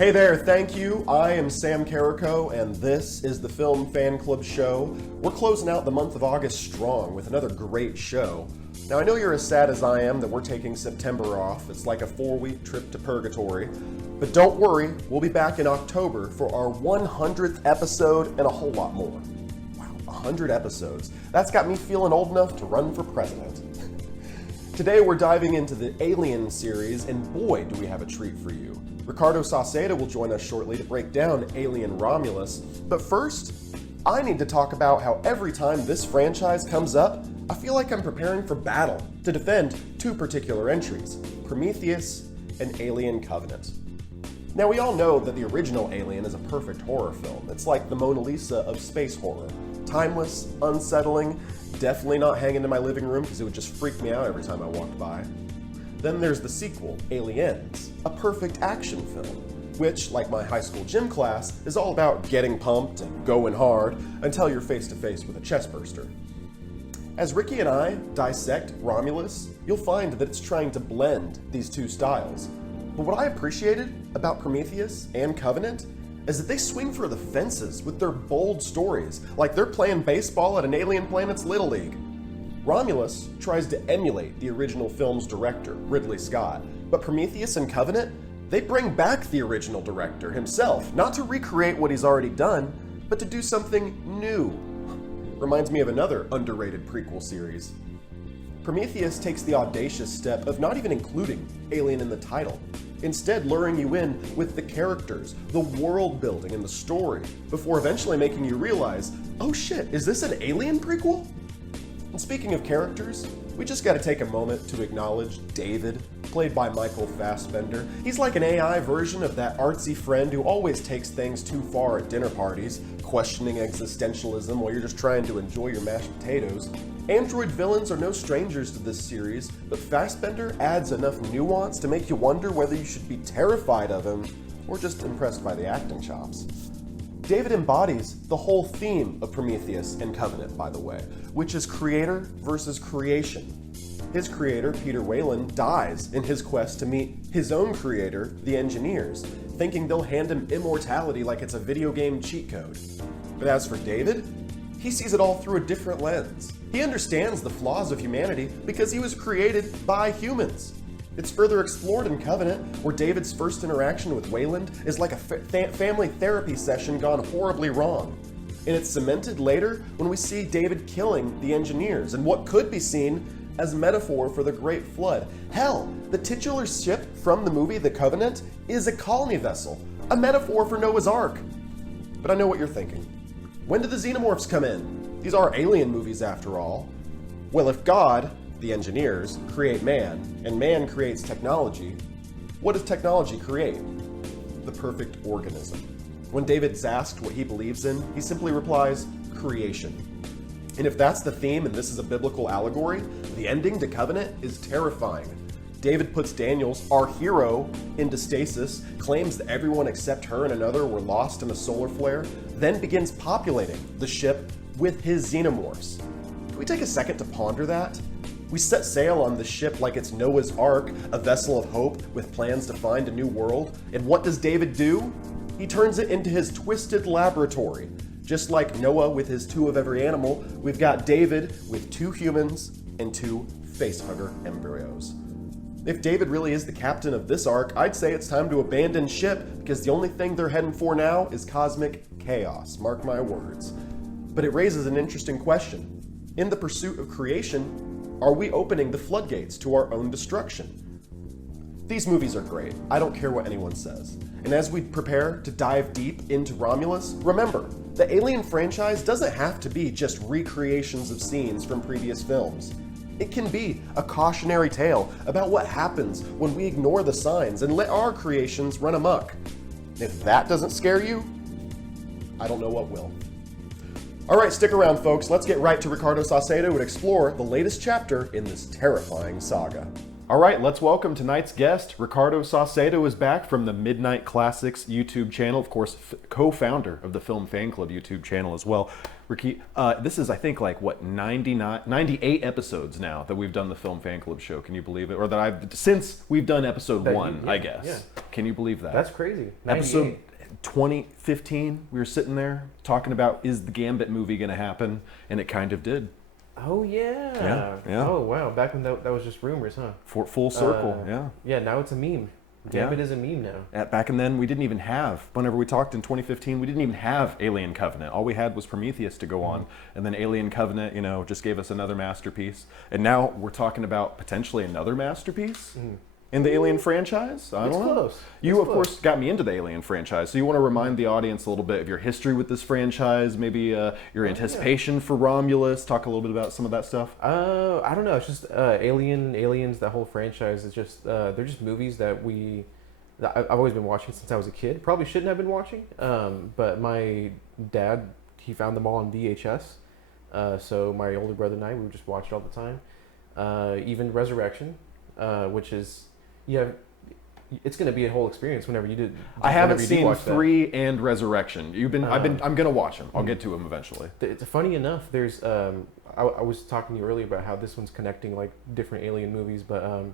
Hey there, thank you. I am Sam Carrico, and this is the Film Fan Club show. We're closing out the month of August strong with another great show. Now, I know you're as sad as I am that we're taking September off. It's like a 4-week trip to purgatory. But don't worry, we'll be back in October for our 100th episode and a whole lot more. Wow, 100 episodes. That's got me feeling old enough to run for president. Today we're diving into the Alien series, and boy, do we have a treat for you. Ricardo Saucedo will join us shortly to break down Alien Romulus. But first, I need to talk about how every time this franchise comes up, I feel like I'm preparing for battle to defend two particular entries, Prometheus and Alien Covenant. Now, we all know that the original Alien is a perfect horror film. It's like the Mona Lisa of space horror. Timeless, unsettling, definitely not hanging in my living room because it would just freak me out every time I walked by. Then there's the sequel, Aliens, a perfect action film, which, like my high school gym class, is all about getting pumped and going hard until you're face to face with a chest burster. As Ricky and I dissect Romulus, you'll find that it's trying to blend these two styles. But what I appreciated about Prometheus and Covenant is that they swing for the fences with their bold stories, like they're playing baseball at an alien planet's Little League. Romulus tries to emulate the original film's director, Ridley Scott, but Prometheus and Covenant, they bring back the original director himself, not to recreate what he's already done, but to do something new. Reminds me of another underrated prequel series. Prometheus takes the audacious step of not even including Alien in the title, instead luring you in with the characters, the world building, and the story, before eventually making you realize, oh shit, is this an Alien prequel? And speaking of characters, we just gotta take a moment to acknowledge David, played by Michael Fassbender. He's like an AI version of that artsy friend who always takes things too far at dinner parties, questioning existentialism while you're just trying to enjoy your mashed potatoes. Android villains are no strangers to this series, but Fassbender adds enough nuance to make you wonder whether you should be terrified of him or just impressed by the acting chops. David embodies the whole theme of Prometheus and Covenant, by the way, which is creator versus creation. His creator, Peter Weyland, dies in his quest to meet his own creator, the engineers, thinking they'll hand him immortality like it's a video game cheat code. But as for David, he sees it all through a different lens. He understands the flaws of humanity because he was created by humans. It's further explored in Covenant, where David's first interaction with Weyland is like a family therapy session gone horribly wrong. And it's cemented later when we see David killing the engineers in what could be seen as metaphor for the Great Flood. Hell, the titular ship from the movie The Covenant is a colony vessel, a metaphor for Noah's Ark. But I know what you're thinking. When do the xenomorphs come in? These are alien movies after all. Well, if God, the engineers, create man, and man creates technology, what does technology create? The perfect organism. When David's asked what he believes in, he simply replies, creation. And if that's the theme and this is a biblical allegory, the ending to Covenant is terrifying. David puts Daniels, our hero, into stasis, claims that everyone except her and another were lost in a solar flare, then begins populating the ship with his xenomorphs. Can we take a second to ponder that? We set sail on the ship like it's Noah's Ark, a vessel of hope with plans to find a new world. And what does David do? He turns it into his twisted laboratory. Just like Noah with his 2 of every animal, we've got David with 2 humans and 2 facehugger embryos. If David really is the captain of this ark, I'd say it's time to abandon ship because the only thing they're heading for now is cosmic chaos, mark my words. But it raises an interesting question. In the pursuit of creation, are we opening the floodgates to our own destruction? These movies are great. I don't care what anyone says. And as we prepare to dive deep into Romulus, remember, the Alien franchise doesn't have to be just recreations of scenes from previous films. It can be a cautionary tale about what happens when we ignore the signs and let our creations run amok. If that doesn't scare you, I don't know what will. All right, stick around, folks. Let's get right to Ricardo Saucedo and explore the latest chapter in this terrifying saga. All right, let's welcome tonight's guest. Ricardo Saucedo is back from the Midnight Classics YouTube channel, of course, co-founder of the Film Fan Club YouTube channel as well. Ricky, this is, I think, like, what, 98 episodes now that we've done the Film Fan Club show. Can you believe it? Or that since we've done episode 1, I guess. Yeah. Can you believe that? That's crazy. 98. Episode 2015, we were sitting there talking about, is the Gambit movie going to happen? And it kind of did. Oh, yeah. Oh, wow. Back when that was just rumors, huh? Full circle, yeah. Yeah, now it's a meme. Gambit is a meme now. Back in then, we didn't even have, whenever we talked in 2015, we didn't even have Alien Covenant. All we had was Prometheus to go on. And then Alien Covenant, just gave us another masterpiece. And now we're talking about potentially another masterpiece in the Alien franchise. I don't know. Close. You, of course, got me into the Alien franchise. So you want to remind the audience a little bit of your history with this franchise, maybe your anticipation for Romulus. Talk a little bit about some of that stuff. I don't know. It's just Aliens, that whole franchise is just, they're just movies that I've always been watching since I was a kid. Probably shouldn't have been watching, but my dad, he found them all on VHS. So my older brother and I, we would just watch it all the time. Even Resurrection, which is, it's going to be a whole experience whenever you do. I haven't seen 3 and Resurrection. I'm going to watch them. I'll get to them eventually. It's funny enough. There's, I was talking to you earlier about how this one's connecting like different Alien movies, but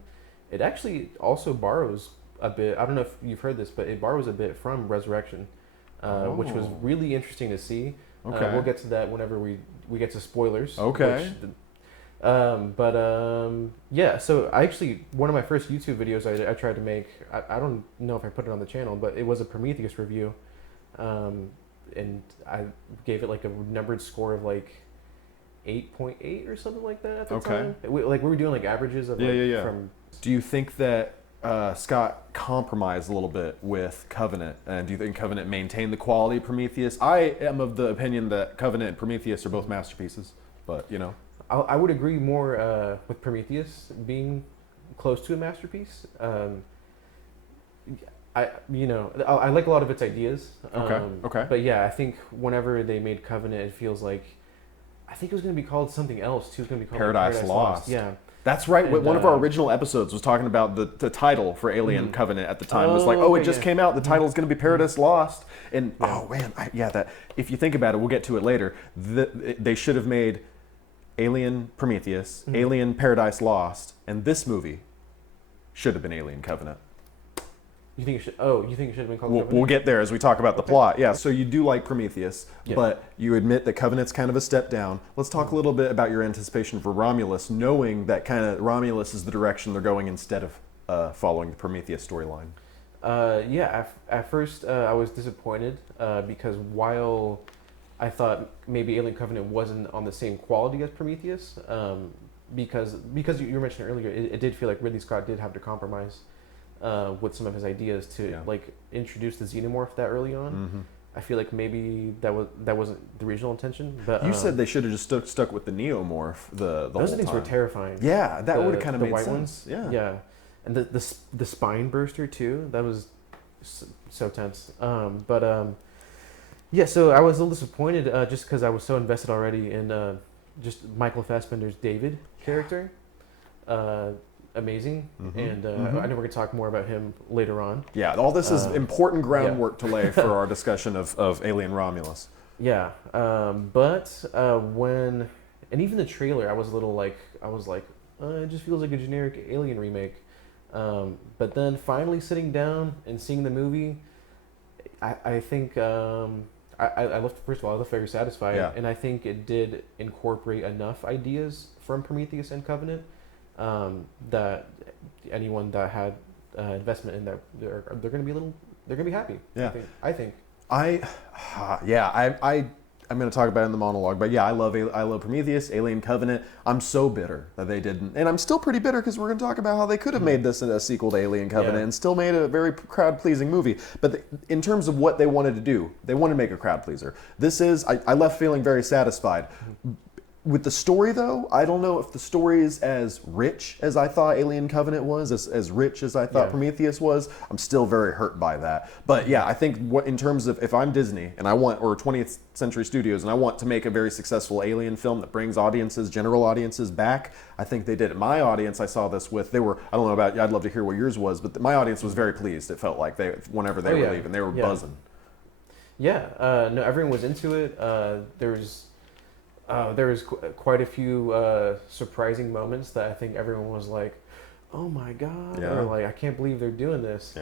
it actually also borrows a bit. I don't know if you've heard this, but it borrows a bit from Resurrection, which was really interesting to see. Okay. We'll get to that whenever we get to spoilers. Okay. Yeah, so one of my first YouTube videos I tried to make, I don't know if I put it on the channel, but it was a Prometheus review, and I gave it like a numbered score of like 8.8 or something like that at the time. We were doing like averages of from. Do you think that Scott compromised a little bit with Covenant, and do you think Covenant maintained the quality of Prometheus? I am of the opinion that Covenant and Prometheus are both masterpieces, but I would agree more with Prometheus being close to a masterpiece. I like a lot of its ideas. Okay. But yeah, I think whenever they made Covenant, it feels like, I think it was going to be called something else too. It was going to be called Paradise Lost. Yeah. That's right. And, one of our original episodes was talking about the title for Alien Covenant at the time. It was like, it just came out. The title is going to be Paradise Lost. And that if you think about it, we'll get to it later. They should have made Alien Prometheus, Alien Paradise Lost, and this movie should have been Alien Covenant. You think it should? Oh, you think it should have been called Covenant? We'll get there as we talk about the plot. Yeah. So you do like Prometheus, but you admit that Covenant's kind of a step down. Let's talk a little bit about your anticipation for Romulus, knowing that kind of Romulus is the direction they're going instead of following the Prometheus storyline. At first I was disappointed because while I thought maybe Alien Covenant wasn't on the same quality as Prometheus, because you were mentioning earlier, it did feel like Ridley Scott did have to compromise with some of his ideas to like introduce the xenomorph that early on. I feel like maybe that wasn't the original intention. But you said they should have just stuck with the neomorph the those whole things time. Were terrifying. Yeah, that would have kind of made white sense. Ones. Yeah, and the spine burster too. That was so tense. Yeah, so I was a little disappointed just because I was so invested already in just Michael Fassbender's David character. Amazing, and I know we're going to talk more about him later on. Yeah, all this is important groundwork to lay for our discussion of Alien Romulus. Yeah, but when, and even the trailer, I was like, it just feels like a generic Alien remake. But then finally sitting down and seeing the movie, I think I left, first of all, I left very satisfied, and I think it did incorporate enough ideas from Prometheus and Covenant that anyone that had investment in that, they're going to be happy. Yeah, I think. I'm going to talk about it in the monologue, but yeah, I love Prometheus, Alien Covenant. I'm so bitter that they didn't, and I'm still pretty bitter because we're going to talk about how they could have made this a sequel to Alien Covenant and still made a very crowd-pleasing movie. But in terms of what they wanted to do, they wanted to make a crowd pleaser. This is, I left feeling very satisfied. with the story, though, I don't know if the story is as rich as I thought Alien Covenant was, as rich as I thought Prometheus was. I'm still very hurt by that. But yeah, I think in terms of if I'm Disney and I want, or 20th Century Studios, and I want to make a very successful Alien film that brings audiences, general audiences back, I think they did it. My audience, I saw this with, I don't know about you, I'd love to hear what yours was, but my audience was very pleased. It felt like whenever they were leaving, they were buzzing. Yeah, no, everyone was into it. There was quite a few surprising moments that I think everyone was like, "Oh my god!" or like, "I can't believe they're doing this."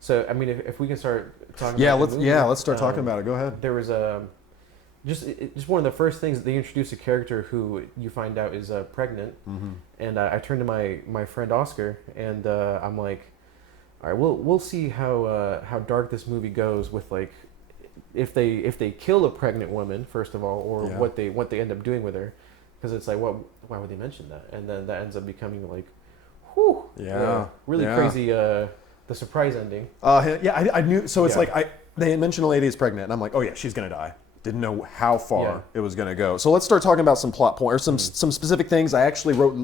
So I mean, if we can start talking, let's start talking about it. Go ahead. There was just one of the first things they introduce a character who you find out is pregnant, and I turned to my friend Oscar, and I'm like, "All right, we'll see how dark this movie goes with like." If they kill a pregnant woman, first of all, or what they end up doing with her, because it's like, why would they mention that? And then that ends up becoming like, really crazy. The surprise ending. I knew. So it's like they mentioned a lady is pregnant, and I'm like, oh yeah, she's gonna die. Didn't know how far it was going to go. So let's start talking about some plot points, or some specific things. I actually wrote,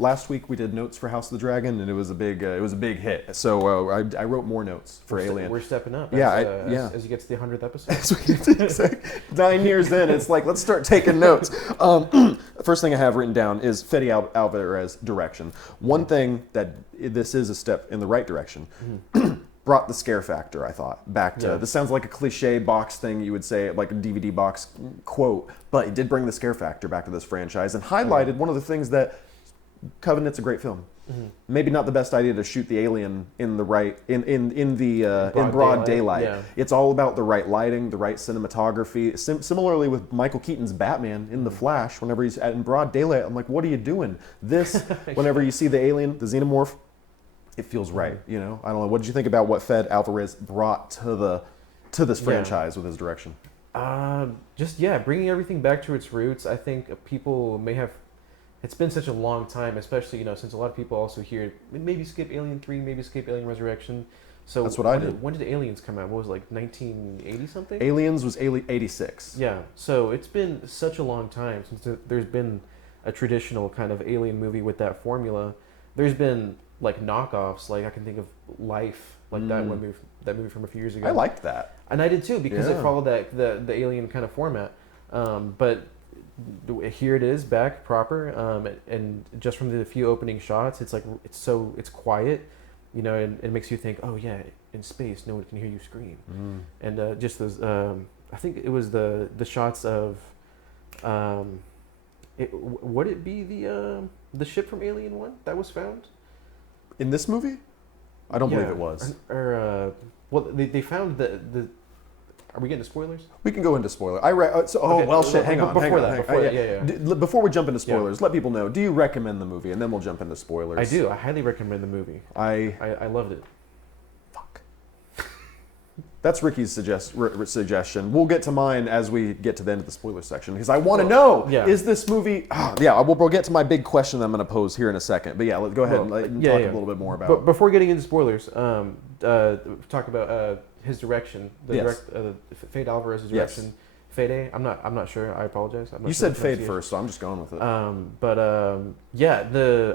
last week we did notes for House of the Dragon, and it was a big hit. So I wrote more notes for Alien. We're stepping up. As you get to the 100th episode. 9 years in, it's like, let's start taking notes. First thing I have written down is Fede Alvarez direction. One thing that this is a step in the right direction. Brought the scare factor, I thought, back to, this sounds like a cliche box thing you would say, like a DVD box quote, but it did bring the scare factor back to this franchise and highlighted one of the things that Covenant's a great film. Maybe not the best idea to shoot the alien in broad daylight. Yeah. It's all about the right lighting, the right cinematography. Similarly with Michael Keaton's Batman in The Flash, whenever he's in broad daylight, I'm like, what are you doing? This, whenever you see the alien, the xenomorph, it feels right, you know. I don't know. What did you think about what Fede Alvarez brought to this franchise with his direction? Bringing everything back to its roots. I think people may have. It's been such a long time, especially since a lot of people also hear maybe skip Alien 3, maybe skip Alien Resurrection. So that's what I did. When did Aliens come out? What was it, like 1980 something? Aliens was 86. Yeah. So it's been such a long time since there's been a traditional kind of alien movie with that formula. There's been like knockoffs, like I can think of Life, like that movie from a few years ago. I liked that, and I did too because it followed the Alien kind of format. But here it is back proper, and just from the few opening shots, it's like it's quiet, and it makes you think, oh yeah, in space, no one can hear you scream, and just those. I think it was the shots of. Would it be the ship from Alien 1 that was found? In this movie? I don't believe it was. They found the. Are we getting to spoilers? We can go into spoilers. I read. Hang on. Before we jump into spoilers, let people know. Do you recommend the movie? And then we'll jump into spoilers. I do. I highly recommend the movie. I loved it. Fuck. That's Ricky's suggestion. We'll get to mine as we get to the end of the spoiler section because I want to know: is this movie? We'll get to my big question that I'm going to pose here in a second. But let's go ahead and talk a little bit more about. But before getting into spoilers, talk about his direction. Fede Alvarez's direction. Yes. Fede. I'm not sure. I apologize. You said Fade first, so I'm just going with it.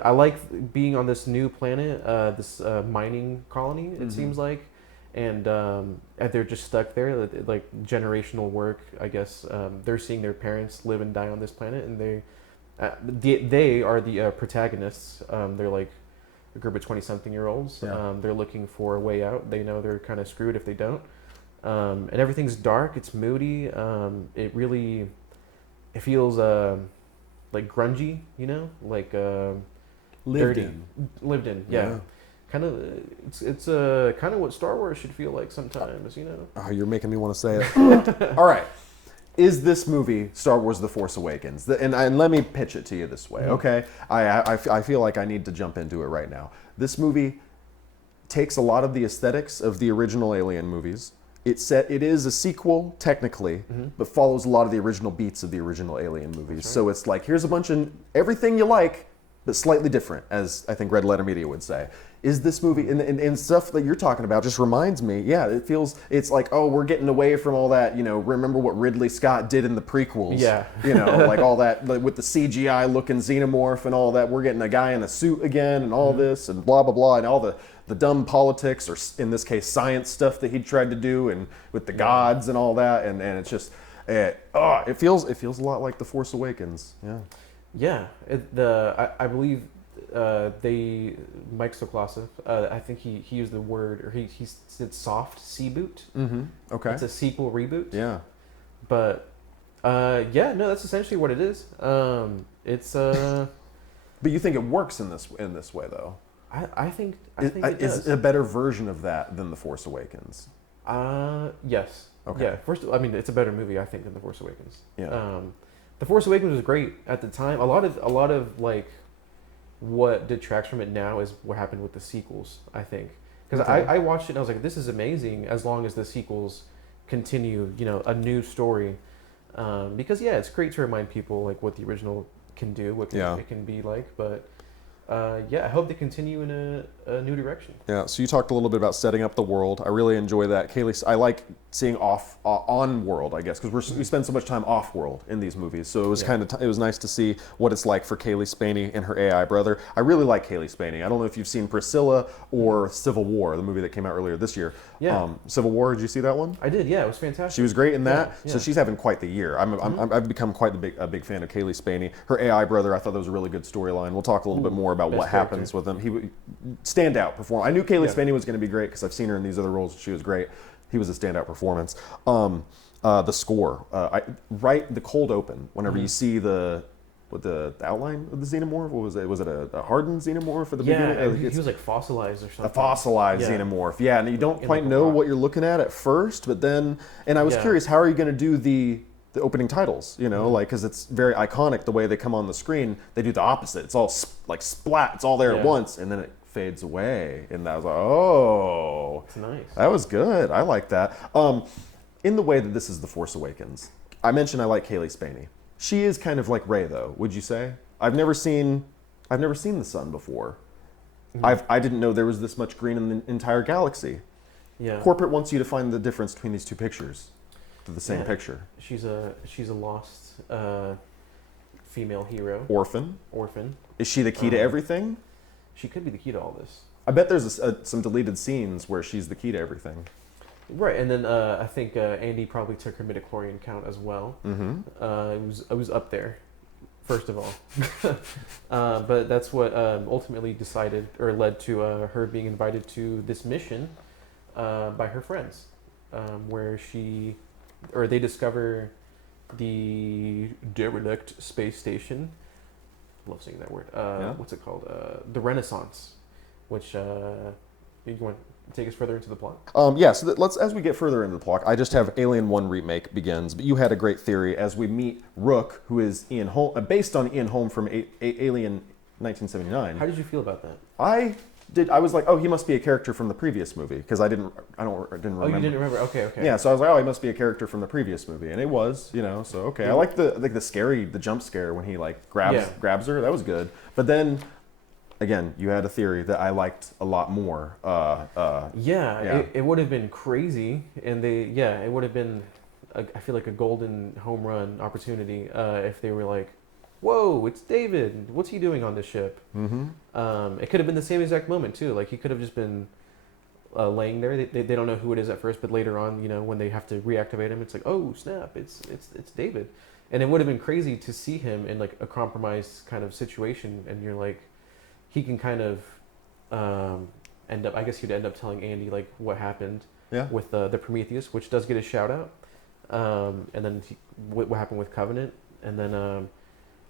I like being on this new planet, this mining colony. It seems like. And they're just stuck there, like generational work, I guess. They're seeing their parents live and die on this planet, and they are the protagonists. They're like a group of 20-something-year-olds. They're looking for a way out. They know they're kind of screwed if they don't. And everything's dark. It's moody. It feels like grungy, like dirty. Lived in. Yeah. Kind of, it's kind of what Star Wars should feel like sometimes, Oh, you're making me want to say it. All right. Is this movie Star Wars: The Force Awakens? And let me pitch it to you this way, okay? I feel like I need to jump into it right now. This movie takes a lot of the aesthetics of the original Alien movies. It is a sequel, technically, but follows a lot of the original beats of the original Alien movies. Right. So it's like, here's a bunch of everything you like, but slightly different, as I think Red Letter Media would say. is this movie and stuff that you're talking about just reminds me, yeah, it's like, oh, we're getting away from all that, remember what Ridley Scott did in the prequels. Yeah. Like all that, like with the CGI looking xenomorph and all that, we're getting a guy in a suit again and all this and blah, blah, blah, and all the dumb politics, or in this case, science stuff that he tried to do, and with the gods and all that, and it's just, it feels a lot like The Force Awakens. Yeah. I believe Mike Sokolosov, I think he used the word, or he said soft reboot. Okay. It's a sequel reboot. Yeah. But no, that's essentially what it is. It's But you think it works in this way though? I think it does. Is it a better version of that than The Force Awakens? Yes. Okay. Yeah. First, I mean, it's a better movie, I think, than The Force Awakens. Yeah. The Force Awakens was great at the time. A lot of like what detracts from it now is what happened with the sequels, I think. Because I watched it and I was like, this is amazing as long as the sequels continue, a new story. Because it's great to remind people like what the original can do, what it can be like. But I hope they continue in a new direction. Yeah. So you talked a little bit about setting up the world. I really enjoy that. Cailee, I like seeing on world, I guess, because we spend so much time off world in these movies. So it was it was nice to see what it's like for Cailee Spaeny and her AI brother. I really like Cailee Spaeny. I don't know if you've seen Priscilla or Civil War, the movie that came out earlier this year. Yeah. Civil War. Did you see that one? I did. Yeah, it was fantastic. She was great in that. Yeah. So she's having quite the year. I've become quite a big fan of Cailee Spaeny. Her AI brother, I thought that was a really good storyline. We'll talk a little bit more about what happens with him. He standout performer. I knew Cailee Spaeny was going to be great because I've seen her in these other roles. She was great. He was a standout performance. The score, the cold open. Whenever you see the outline of the xenomorph, what was it? Was it a hardened xenomorph at the beginning? He was like fossilized or something. A fossilized xenomorph, yeah. And you don't quite know what you're looking at first, but then, and I was curious, how are you going to do the opening titles? Because it's very iconic the way they come on the screen. They do the opposite. It's all like splat. It's all there at once, and then it fades away, and I was like, oh, it's nice. That was good. I like that. In the way that this is The Force Awakens, I mentioned I like Cailee Spaeny. She is kind of like Rey, though. Would you say? I've never seen the sun before. I didn't know there was this much green in the entire galaxy. Yeah. Corporate wants you to find the difference between these two pictures. They're the same picture. She's a lost female hero. Orphan. Is she the key to everything? She could be the key to all this. I bet there's some deleted scenes where she's the key to everything. Right, and then I think Andy probably took her midichlorian count as well. It was up there, first of all. But that's what ultimately decided or led to her being invited to this mission by her friends, where they discover the derelict space station. I love saying that word. What's it called? The Renaissance, which you want to take us further into the plot? So let's, as we get further into the plot, I just have Alien 1 remake begins, but you had a great theory as we meet Rook, who is Ian Holm, based on Ian Holm from Alien 1979. How did you feel about that? I was like, oh, he must be a character from the previous movie, because I didn't remember. Oh, you didn't remember? Okay. Yeah, so I was like, oh, he must be a character from the previous movie, and it was, so okay. I like the jump scare when he like grabs her. That was good. But then, again, you had a theory that I liked a lot more. It would have been crazy, and it would have been, I feel like a golden home run opportunity if they were like, whoa, it's David. What's he doing on this ship? It could have been the same exact moment too. Like he could have just been laying there. They don't know who it is at first, but later on, when they have to reactivate him, it's like, oh snap, it's David. And it would have been crazy to see him in like a compromised kind of situation, and you're like, he can kind of end up. I guess he'd end up telling Andy like what happened with the Prometheus, which does get a shout out, and then what happened with Covenant,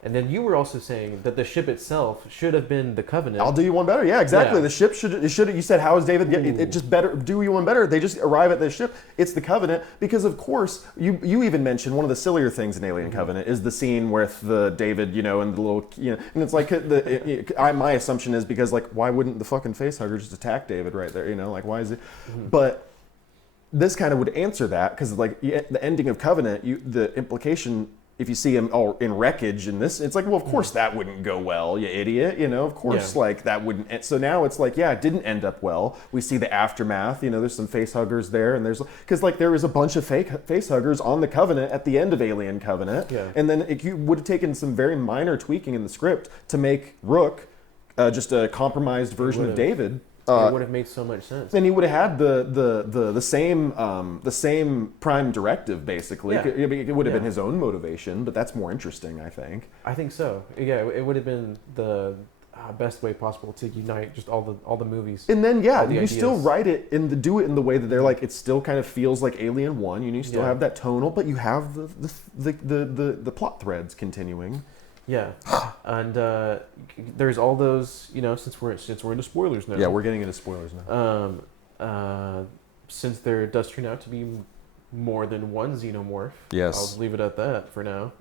and then you were also saying that the ship itself should have been the Covenant. I'll do you one better. Yeah, exactly. The ship should. You said, how is David? It just better. Do you one better. They just arrive at the ship. It's the Covenant because, of course, you even mentioned one of the sillier things in Alien Covenant is the scene with the David, and the little, and it's like my assumption is because like why wouldn't the fucking facehugger just attack David right there? Like why is it? But this kind of would answer that because like the ending of Covenant, the implication if you see him all in wreckage in this, it's like, well, of course that wouldn't go well, you idiot. You know, of course, like that wouldn't. So now it's like, yeah, it didn't end up well. We see the aftermath. You know, there's some face huggers there, and there's because like there was a bunch of fake face huggers on the Covenant at the end of Alien Covenant, and then you would have taken some very minor tweaking in the script to make Rook just a compromised version of David. It would have made so much sense. Then he would have had the same prime directive basically. Yeah. It would have been his own motivation, but that's more interesting, I think. I think so. Yeah, it would have been the best way possible to unite just all the movies. And then you ideas. still write it do it in the way that they're like it still kind of feels like Alien 1. You still have that tonal, but you have the plot threads continuing. Yeah, and there's all those, you know, since we're into spoilers now. Yeah, we're getting into spoilers now. Since there does turn out to be more than one xenomorph. Yes. I'll just leave it at that for now.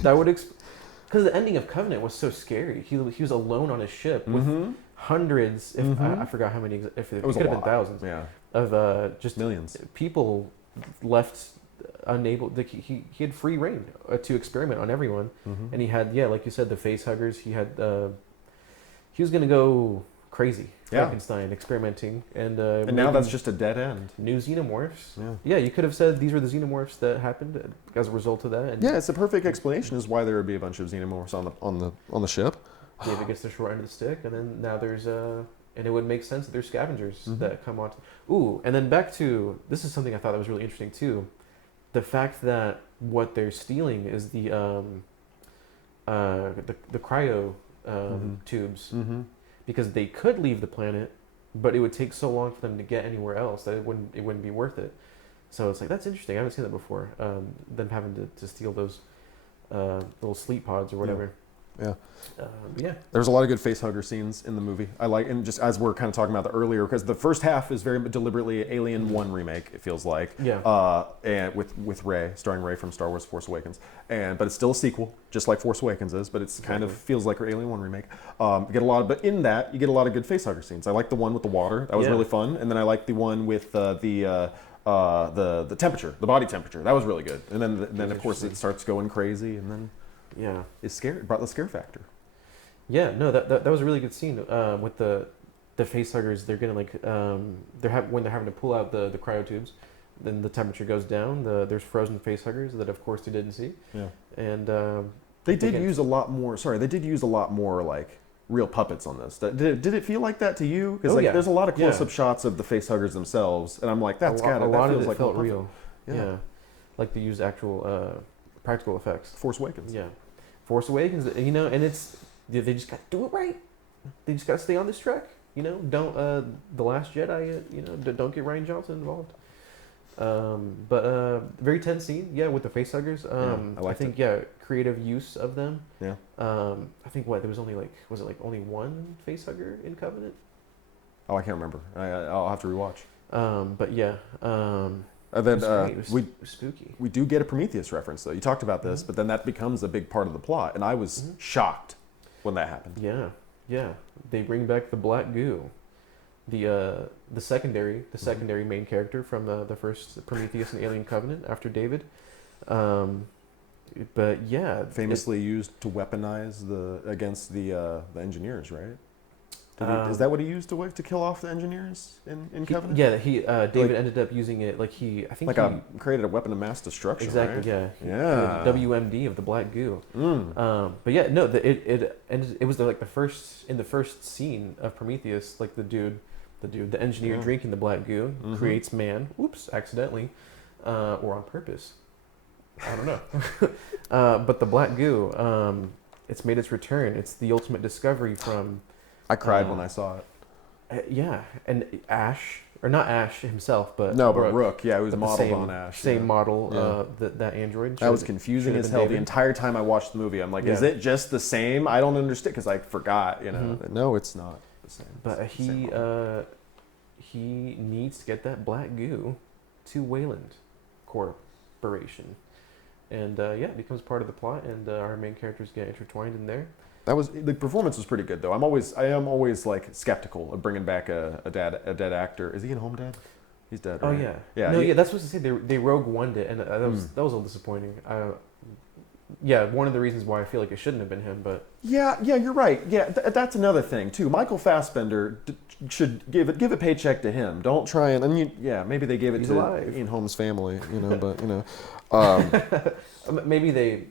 That would because the ending of Covenant was so scary. He was alone on his ship with hundreds. I forgot how many. If it could have been thousands. Yeah. Of just millions people left. Unable, he had free reign to experiment on everyone, and he had like you said, the face huggers. He had he was gonna go crazy, Frankenstein experimenting, and now that's just a dead end. New xenomorphs. Yeah, you could have said these were the xenomorphs that happened as a result of that. And it's a perfect explanation as why there would be a bunch of xenomorphs on the ship. David gets the short end of the stick, and then now there's and it would make sense that there's scavengers that come on. Ooh, and then back to this is something I thought that was really interesting too. The fact that what they're stealing is the cryo tubes, because they could leave the planet, but it would take so long for them to get anywhere else that it wouldn't be worth it. So it's like that's interesting. I haven't seen that before. Them having to steal those little sleep pods or whatever. Yeah. There's a lot of good face hugger scenes in the movie. I like, and just as we're kind of talking about the earlier, because the first half is very deliberately Alien 1 remake, it feels like. And with Rey, starring Rey from Star Wars Force Awakens. But it's still a sequel, just like Force Awakens is, but it's kind of feels like Alien 1 remake. You get a lot of, but in that, you get a lot of good face hugger scenes. I like the one with the water. That was really fun. And then I like the one with the temperature, the body temperature. That was really good. And then of course it starts going crazy, and then it's scary. It brought the scare factor. Yeah, no, that was a really good scene with the face huggers. They're gonna like when they're having to pull out the cryo tubes, then the temperature goes down. There's frozen face huggers that of course they didn't see. Yeah, and they did use a lot more. Sorry, they did use a lot more like real puppets on this. Did it feel like that to you? Because there's a lot of close-up shots of the face huggers themselves, and I'm like, that's got it. A lot of it felt real. Yeah, like they used actual practical effects. Force Awakens. Yeah, Force Awakens. You know, and it's they just got to do it right. They just got to stay on this track. You know, don't The Last Jedi. You know, don't get Rian Johnson involved. But very tense scene. Yeah, with the face huggers. I think creative use of them. Yeah. I think there was only was it only one face hugger in Covenant? Oh, I can't remember. I'll have to rewatch. But yeah. And then it was spooky. We do get a Prometheus reference though. You talked about this, but then that becomes a big part of the plot, and I was shocked when that happened. Yeah. They bring back the black goo, the secondary main character from the first Prometheus and Alien Covenant after David. But yeah, famously used to weaponize against the engineers, right? Is that what he used to kill off the engineers in Covenant? David ended up using it created a weapon of mass destruction. Exactly. Right? Yeah. The WMD of the black goo. But yeah, no. It was the first scene of Prometheus, like the engineer drinking the black goo creates man. Oops, accidentally, or on purpose. I don't know. But the black goo, it's made its return. It's the ultimate discovery from. I cried when I saw it. Yeah, and Ash, or not Ash himself, but Rook. Yeah, it was modeled on Ash. Same model. That android. That was confusing as hell the entire time I watched the movie. I'm like, is it just the same? I don't understand because I forgot. You know, no, it's not the same. But he needs to get that black goo to Wayland Corporation, and it becomes part of the plot, and our main characters get intertwined in there. The performance was pretty good though. I am always like skeptical of bringing back a dead actor. Is he in Home Dead? He's dead. Right? Oh yeah. No, that's what to say. They Rogue One it, and that was a little disappointing. one of the reasons why I feel like it shouldn't have been him, but Yeah, you're right. Yeah, that's another thing too. Michael Fassbender should give a paycheck to him. Don't try and maybe they gave it He's to alive. Ian Holmes' family, but maybe they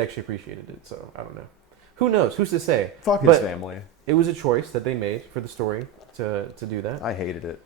actually appreciated it. So I don't know. Who knows? Who's to say? fuck his family. It was a choice that they made for the story to do that. I hated it.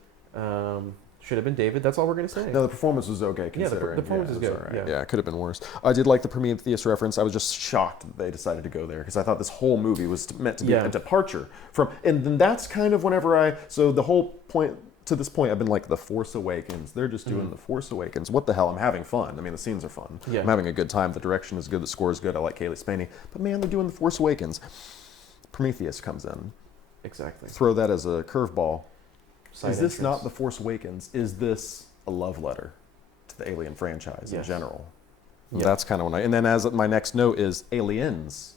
Should have been David. That's all we're gonna say. No, the performance was okay considering. the performance is good. Right. Yeah, it could have been worse. I did like the Prometheus reference. I was just shocked that they decided to go there because I thought this whole movie was meant to be a departure from. And then that's kind of whenever so the whole point to this point, I've been like, The Force Awakens. They're just doing The Force Awakens. What the hell? I'm having fun. I mean, the scenes are fun. Yeah. I'm having a good time. The direction is good. The score is good. I like Cailee Spaeny. But man, they're doing The Force Awakens. Prometheus comes in. Exactly. Throw that as a curveball. Is this entrance. not The Force Awakens? Is this a love letter to the Alien franchise in general? Yeah. That's kind of when and then as my next note is Aliens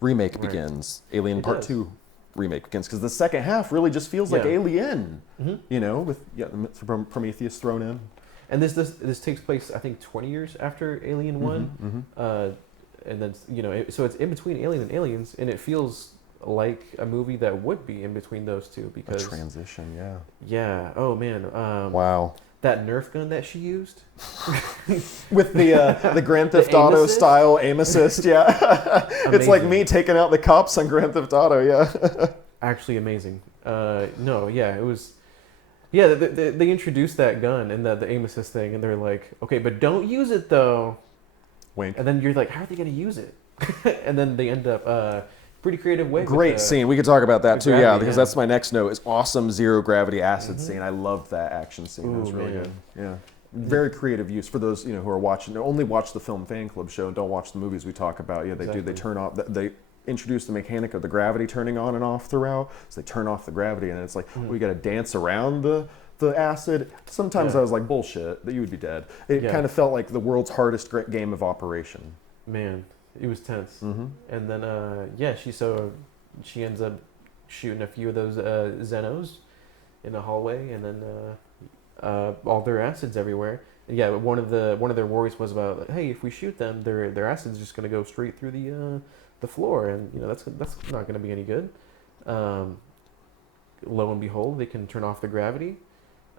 remake begins. Alien Part 2 remake begins because the second half really just feels like Alien, with Prometheus thrown in. And this takes place, I think, 20 years after Alien 1. And then, so it's in between Alien and Aliens, and it feels like a movie that would be in between those two because a transition, yeah. Oh man. Wow. That Nerf gun that she used with the Grand Theft Auto style aim assist, it's like me taking out the cops on Grand Theft Auto, Actually amazing. No, yeah, it was. Yeah, they introduced that gun and the aim assist thing, and they're like, okay, but don't use it though. Wink. And then you're like, how are they gonna use it? And then they end up. Pretty creative way. Great scene. We could talk about that too, gravity, because that's my next note. Is awesome zero gravity acid scene. I loved that action scene. It was really good. Yeah, very creative use for those who are watching. Only watch the film Fan Club show. Don't watch the movies we talk about. Yeah, they do. They turn off. They introduce the mechanic of the gravity turning on and off throughout. So they turn off the gravity, and it's like we got to dance around the acid. Sometimes I was like, bullshit. That you would be dead. It kind of felt like the world's hardest game of operation. Man. It was tense, and then she ends up shooting a few of those Xenos in the hallway, and then all their acids everywhere. And yeah, one of their worries was about, hey, if we shoot them, their acid's just gonna go straight through the floor, and that's not gonna be any good. Lo and behold, they can turn off the gravity,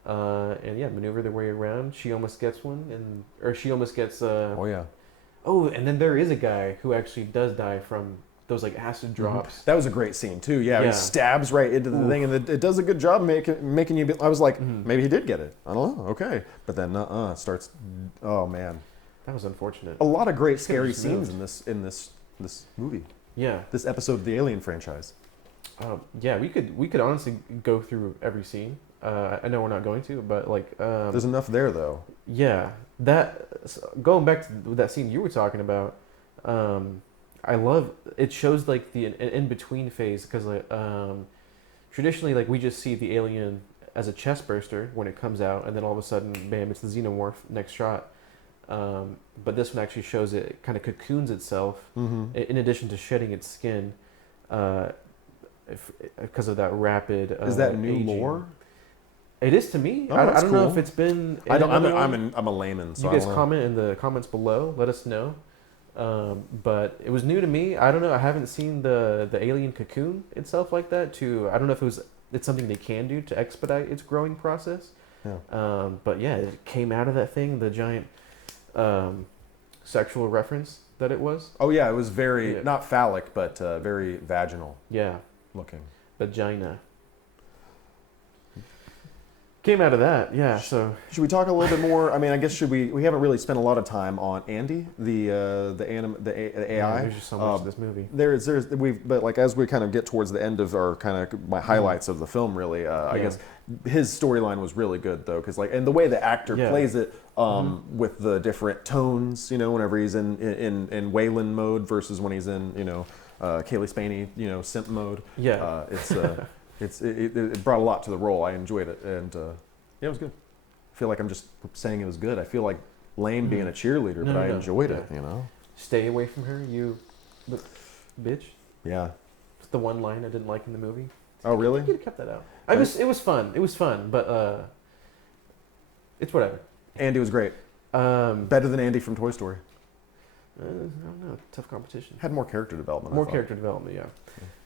and maneuver their way around. She almost gets one, she almost gets. Oh, and then there is a guy who actually does die from those like acid drops. That was a great scene too. Yeah, he stabs right into the thing, and it does a good job making you. I was like, maybe he did get it. I don't know. Okay, but then starts. Oh man, that was unfortunate. A lot of great scary scenes in this movie. Yeah, this episode of the Alien franchise. We could honestly go through every scene. I know we're not going to, but like there's enough there though. Yeah, going back to that scene you were talking about. I love it. Shows like the in between phase because like traditionally like we just see the alien as a chest burster when it comes out, and then all of a sudden, bam, it's the xenomorph next shot. But this one actually shows it kind of cocoons itself in addition to shedding its skin because of that rapid. Is that new aging. lore? It is to me. Oh, I don't know if it's been. I'm a layman. So you guys comment in the comments below. Let us know. But it was new to me. I don't know. I haven't seen the alien cocoon itself like that. I don't know if it's something they can do to expedite its growing process. Yeah. But yeah, it came out of that thing. The giant sexual reference that it was. Oh yeah, it was very not phallic, but very vaginal. Yeah. Looking. Vagina. Came out of that, yeah. So should we talk a little bit more? I mean, I guess we haven't really spent a lot of time on Andy, the AI. Yeah, there's just so much of this movie. But like as we kind of get towards the end of our kind of my highlights of the film, really, I guess his storyline was really good though, because and the way the actor plays it with the different tones, whenever he's in Wayland mode versus when he's in Cailee Spaeny, simp mode. Yeah, it brought a lot to the role. I enjoyed it, and it was good. I feel like I'm just saying it was good. I feel like lame being a cheerleader, but I enjoyed it. Stay away from her, you bitch. Yeah. It's the one line I didn't like in the movie. Oh really? You could have kept that out. It was fun. It was fun, but it's whatever. Andy was great. Better than Andy from Toy Story. I don't know. Tough competition. Had more character development. More character development, yeah.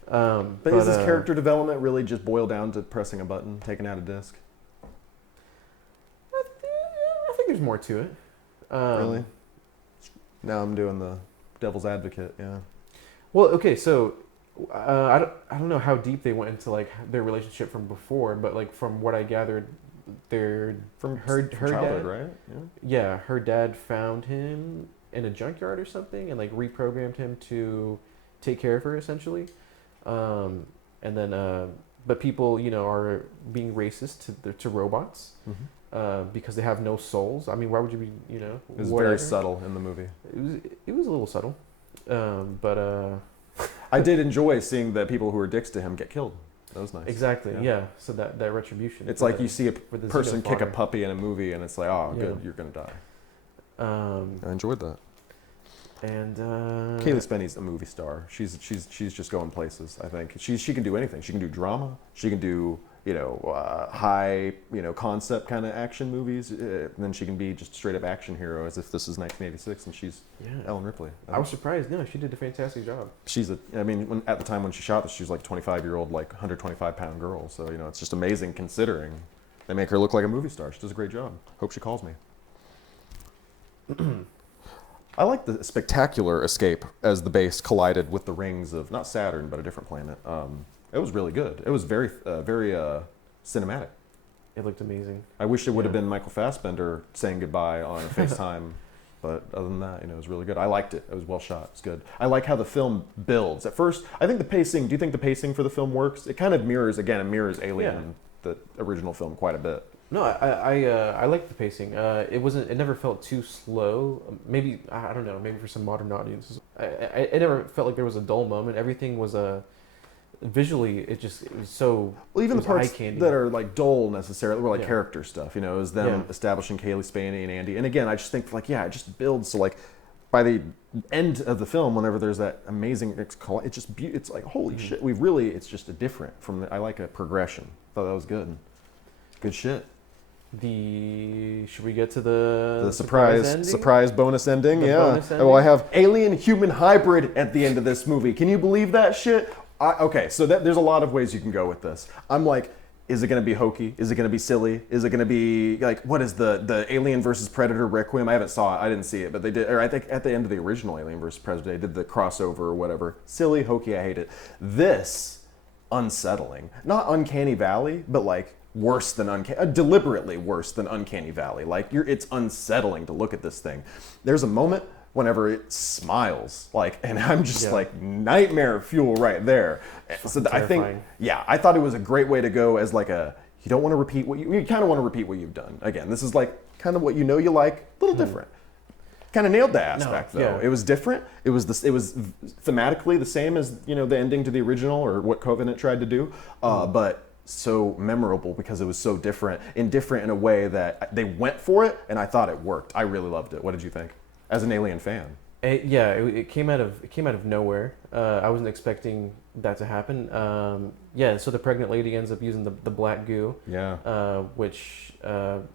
But is his character development really just boiled down to pressing a button, taking out a disc? I think there's more to it. Really? Now I'm doing the devil's advocate, yeah. Well, okay, so I don't know how deep they went into like their relationship from before, but like from what I gathered, her childhood, dad, right? Yeah, her dad found him in a junkyard or something and like reprogrammed him to take care of her essentially. And then, but people, are being racist to robots. Because they have no souls. I mean, why would you be, It was very subtle in the movie. It was a little subtle, but I did enjoy seeing the people who were dicks to him get killed. That was nice. Exactly. Yeah. So that retribution. It's like you see a person kick a puppy in a movie, and it's like, oh, good, you're gonna die. I enjoyed that. And Cailee Spaeny's a movie star. She's just going places. I think she can do anything. She can do drama. She can do high concept kind of action movies. And then she can be just straight up action hero, as if this is 1986 and she's Ellen Ripley. I was surprised. No, she did a fantastic job. At the time when she shot this, she was like 25-year-old, like 125-pound girl. So it's just amazing considering they make her look like a movie star. She does a great job. Hope she calls me. I like the spectacular escape as the base collided with the rings of not Saturn but a different planet. It was really good. It was very cinematic. It looked amazing. I wish it would have been Michael Fassbender saying goodbye on FaceTime, but other than that, it was really good. I liked it. It was well shot. It's good. I like how the film builds. At first, I think the pacing. Do you think the pacing for the film works? It kind of mirrors Alien, the original film, quite a bit. No, I like the pacing. It never felt too slow. Maybe I don't know. Maybe for some modern audiences, it never felt like there was a dull moment. Everything was visually, it was so. Well, even the parts that are like dull necessarily were like character stuff. It was them establishing Cailee Spaeny and Andy. And again, I just think it just builds. So like by the end of the film, whenever there's that amazing, it's like holy shit. It's just a different from. I like a progression. Thought that was good. Good shit. Should we get to the surprise bonus ending? Bonus ending? Well, I have alien human hybrid at the end of this movie. Can you believe that shit? So there's a lot of ways you can go with this. I'm like, is it going to be hokey? Is it going to be silly? Is it going to be like, what is the Alien versus Predator Requiem? I didn't see it, but they did. Or I think at the end of the original Alien versus Predator, they did the crossover or whatever. Silly, hokey, I hate it. This, unsettling. Not Uncanny Valley, but like worse than deliberately worse than Uncanny Valley. Like it's unsettling to look at this thing. There's a moment whenever it smiles, and I'm just like nightmare fuel right there. So I think, I thought it was a great way to go as like you don't want to repeat you kind of want to repeat what you've done. Again, this is like kind of what you like, a little different. Kind of nailed the aspect though. Yeah. It was different. It was thematically the same as the ending to the original or what Covenant tried to do, but so memorable because it was so different in a way that they went for it, and I thought it worked. I really loved it. What did you think? As an Alien fan. It came out of nowhere. I wasn't expecting that to happen. So the pregnant lady ends up using the black goo. Yeah. Which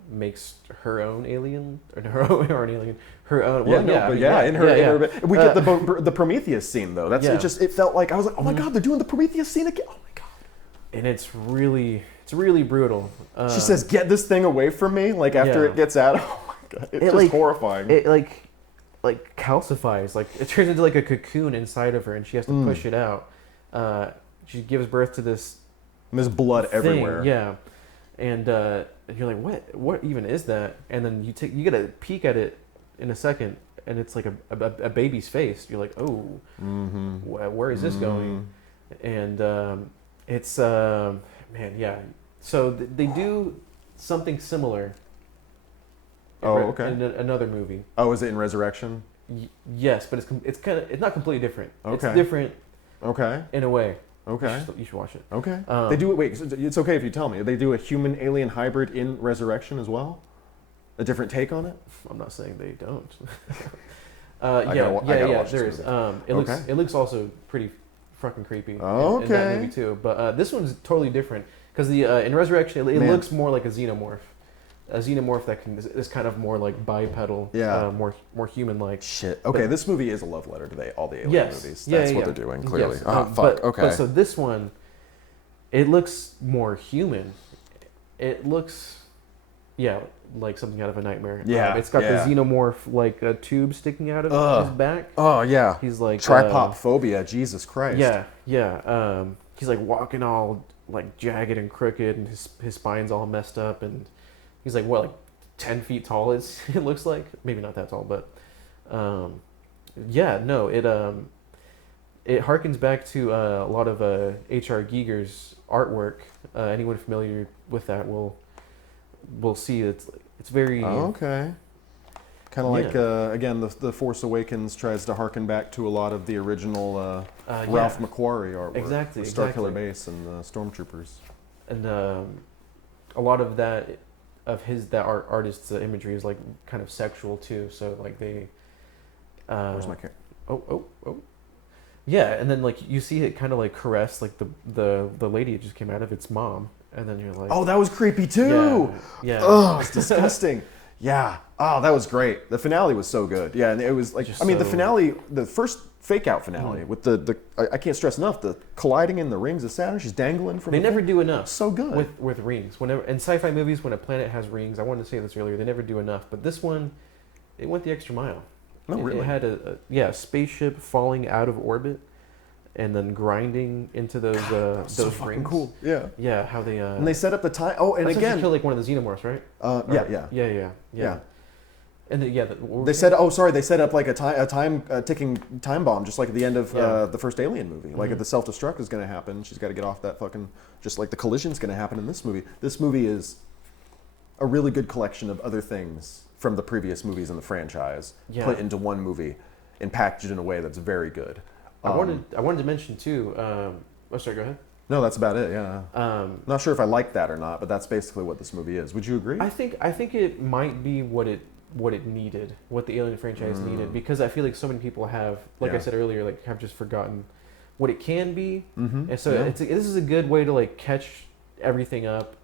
makes her own alien, or her own alien. Her own. Well, in her. We get the Prometheus scene though. It felt like I was like, oh my god, they're doing the Prometheus scene again. Oh my god. And it's really brutal. She says, "Get this thing away from me!" Like after it gets out. Oh my god, it's just horrifying. It like calcifies, like it turns into like a cocoon inside of her, and she has to push it out. She gives birth to this blood thing, everywhere. And you're like, what even is that? And then you get a peek at it in a second, and it's like a baby's face. You're like, oh, where is this going? And it's So they do something similar. In another movie. Oh, is it in Resurrection? Yes, but it's not completely different. Okay. It's different. Okay. In a way. Okay. You should watch it. Okay. They do it. Wait, it's okay if you tell me. They do a human alien hybrid in Resurrection as well. A different take on it. I'm not saying they don't. There is. It looks also pretty fucking creepy. In that movie too. But this one's totally different because in Resurrection it looks more like a xenomorph. a xenomorph that is kind of more like bipedal, more human-like. Shit. Okay, but, this movie is a love letter to all the Alien movies. That's what they're doing, clearly. Yes. Oh, fuck. Okay. But so this one, it looks more human. It looks, like something out of a nightmare. Yeah. It's got the xenomorph like a tube sticking out of his back. Oh yeah. He's like tripophobia. Jesus Christ. Yeah. He's like walking all like jagged and crooked, and his spine's all messed up, and he's like 10 feet tall. It looks like, maybe not that tall, but it harkens back to a lot of H.R. Giger's artwork. Anyone familiar with that will see it's very okay. Kind of like again, the Force Awakens tries to harken back to a lot of the original Ralph McQuarrie artwork. Exactly. Starkiller Base and the Stormtroopers. And a lot of that artist's imagery is like kind of sexual too. So like they. Where's my cat? Oh. Yeah, and then like you see it kind of like caress like the lady it just came out of, its mom, and then you're like, oh, that was creepy too. Yeah. Oh, it's disgusting. Yeah. Oh, that was great. The finale was so good. Yeah, and it was like, the finale, the first fake out finale with the I can't stress enough, the colliding in the rings of Saturn. She's dangling from. They never do enough. So good with rings. Whenever in sci-fi movies, when a planet has rings, I wanted to say this earlier, they never do enough. But this one, it went the extra mile. No, really. It had a spaceship falling out of orbit, and then grinding into those so rings. Fucking cool. Yeah. Yeah, how they and they set up the time. Oh, and again, killed like one of the xenomorphs, right? Yeah. And they set. Oh, sorry. They set up like a ticking time bomb, just like at the end of the first Alien movie. Like if the self-destruct is going to happen, she's got to get off that fucking. Just like the collision's going to happen in this movie. This movie is a really good collection of other things from the previous movies in the franchise put into one movie and packaged in a way that's very good. I wanted to mention too. Sorry, go ahead. No, that's about it. Yeah. Not sure if I like that or not, but that's basically what this movie is. Would you agree? I think it might be what it needed, what the Alien franchise needed, because I feel like so many people have, like I said earlier, like have just forgotten what it can be, and so this is a good way to like catch everything up.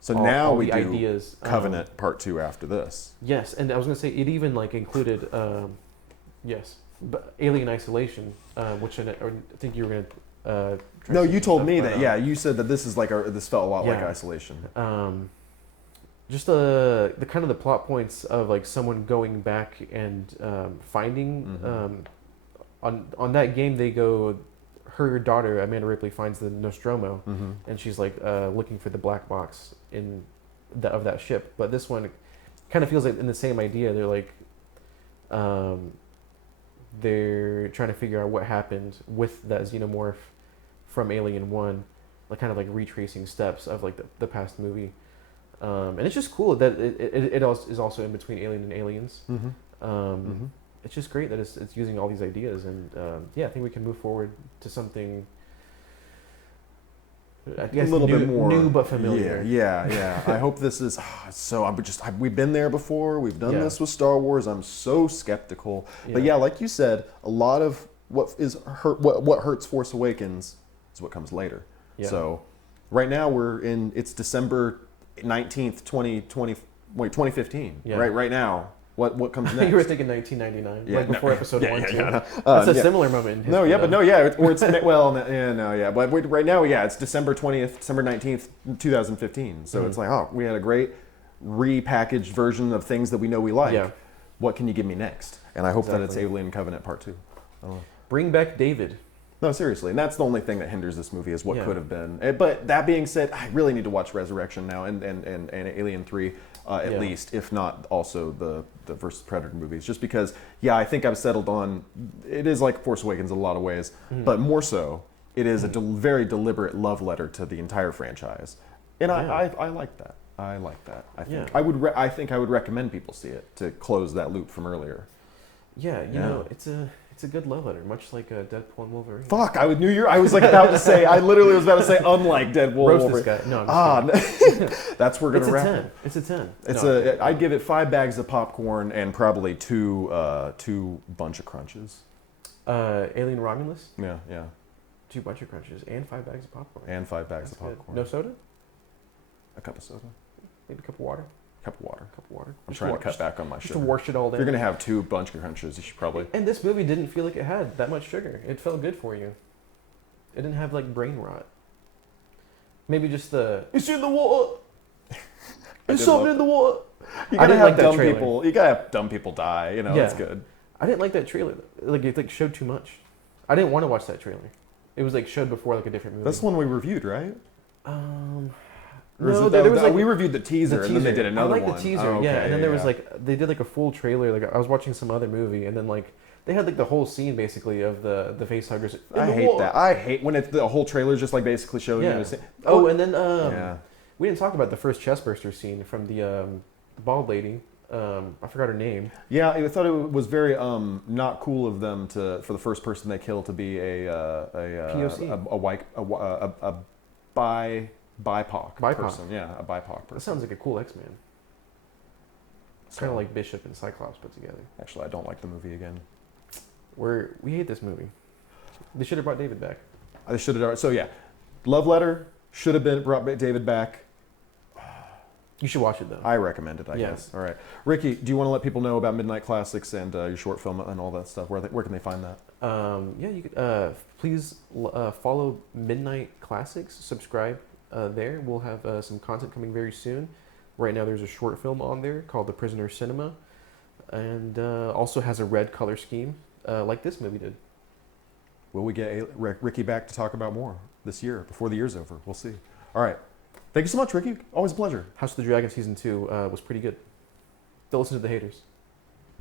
So now we do ideas. Covenant Part 2 after this. Yes, and I was going to say it even like included, but Alien Isolation, which I think you were going to. No, you told me that. Yeah, you said that this is like this felt a lot like Isolation. Just the kind of the plot points of like someone going back and finding on that game they go. Her daughter Amanda Ripley finds the Nostromo, and she's like looking for the black box of that ship. But this one kind of feels like in the same idea. They're like they're trying to figure out what happened with that xenomorph from Alien 1, like kind of like retracing steps of like the past movie. And it's just cool that it is also in between Alien and Aliens. It's just great that it's using all these ideas, and I think we can move forward to something. I guess a little bit more new but familiar. Yeah. I hope this is we've been there before. We've done this with Star Wars. I'm so skeptical, but like you said, a lot of what hurts Force Awakens is what comes later. Yeah. So right now it's December 19th, 2015. Yeah. Right now. What comes next? You were thinking 1999, like before episode 1, 2. No. That's a similar moment in history. But right now, it's December 19th, 2015. So it's like, we had a great repackaged version of things that we know we like. Yeah. What can you give me next? And I hope that it's Alien Covenant Part 2. Bring back David. No, seriously. And that's the only thing that hinders this movie is what could have been. But that being said, I really need to watch Resurrection now and Alien 3. At least, if not also the versus Predator movies, just because, I think I've settled on, it is like Force Awakens in a lot of ways, but more so, it is a very deliberate love letter to the entire franchise, and I like that. I like that. I think I think I would recommend people see it to close that loop from earlier. Yeah, you know, it's a good love letter, much like Deadpool and Wolverine. Fuck, I was like about to say, I literally was about to say, unlike Deadpool and Wolverine. Roast this guy. No, I'm just kidding. That's where we're gonna wrap. It's a 10. I'd give it 5 bags of popcorn and probably two bunch of crunches. Alien Romulus? Yeah. 2 bunch of crunches and 5 bags of popcorn. And 5 bags of popcorn. No soda? A cup of soda. maybe a cup of water. Cup of water. Cup of water. I'm trying to cut back on my Just sugar. to wash it all If down. you're gonna have 2 bunch crunches, you should probably. And this movie didn't feel like it had that much sugar. It felt good for you. It didn't have like brain rot. Maybe just the it's in the water. There's something in the water. You I gotta didn't have like that dumb trailer. people. You gotta have dumb people die. You know, Yeah. that's good. I didn't like that trailer. Like it like showed too much. I didn't want to watch that trailer. It was like showed before like a different movie. That's the one we reviewed, right? Or is No, it there was like we reviewed the teaser, and then they did another I like one. the teaser, Oh, yeah. okay, And then there was like they did like a full trailer. Like I was watching some other movie, and then like they had like the whole scene basically of the face huggers. in I the hate water. that. I hate when it's the whole trailer's just like basically showing Yeah. you. The Oh, and then yeah. we didn't talk about the first chestburster scene from the bald lady. I forgot her name. Yeah, I thought it was very not cool of them for the first person they kill to be a POC. a white a BIPOC person. Yeah, a BIPOC That person. sounds like a cool X-Man. So, Kind of like Bishop and Cyclops put together. Actually, I don't like the movie again. We hate this movie. They should have brought David back. I should have. So yeah, Love Letter should have been brought David back. You should watch it though. I recommend it, I Yeah. guess. All right. Ricky, do you want to let people know about Midnight Classics and your short film and all that stuff? Where can they find that? Yeah, you could please follow Midnight Classics. Subscribe there. We'll have some content coming very soon. Right now, there's a short film on there called The Prisoner Cinema, and also has a red color scheme like this movie did. Will we get Ricky back to talk about more this year before the year's over? We'll see. All right. Thank you so much, Ricky. Always a pleasure. House of the Dragon Season 2 was pretty good. Don't listen to the haters.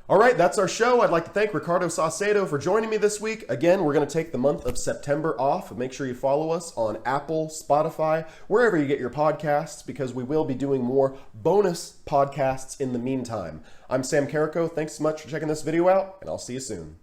All right, that's our show. I'd like to thank Ricardo Saucedo for joining me this week. Again, we're going to take the month of September off. Make sure you follow us on Apple, Spotify, wherever you get your podcasts, because we will be doing more bonus podcasts in the meantime. I'm Sam Carrico. Thanks so much for checking this video out, and I'll see you soon.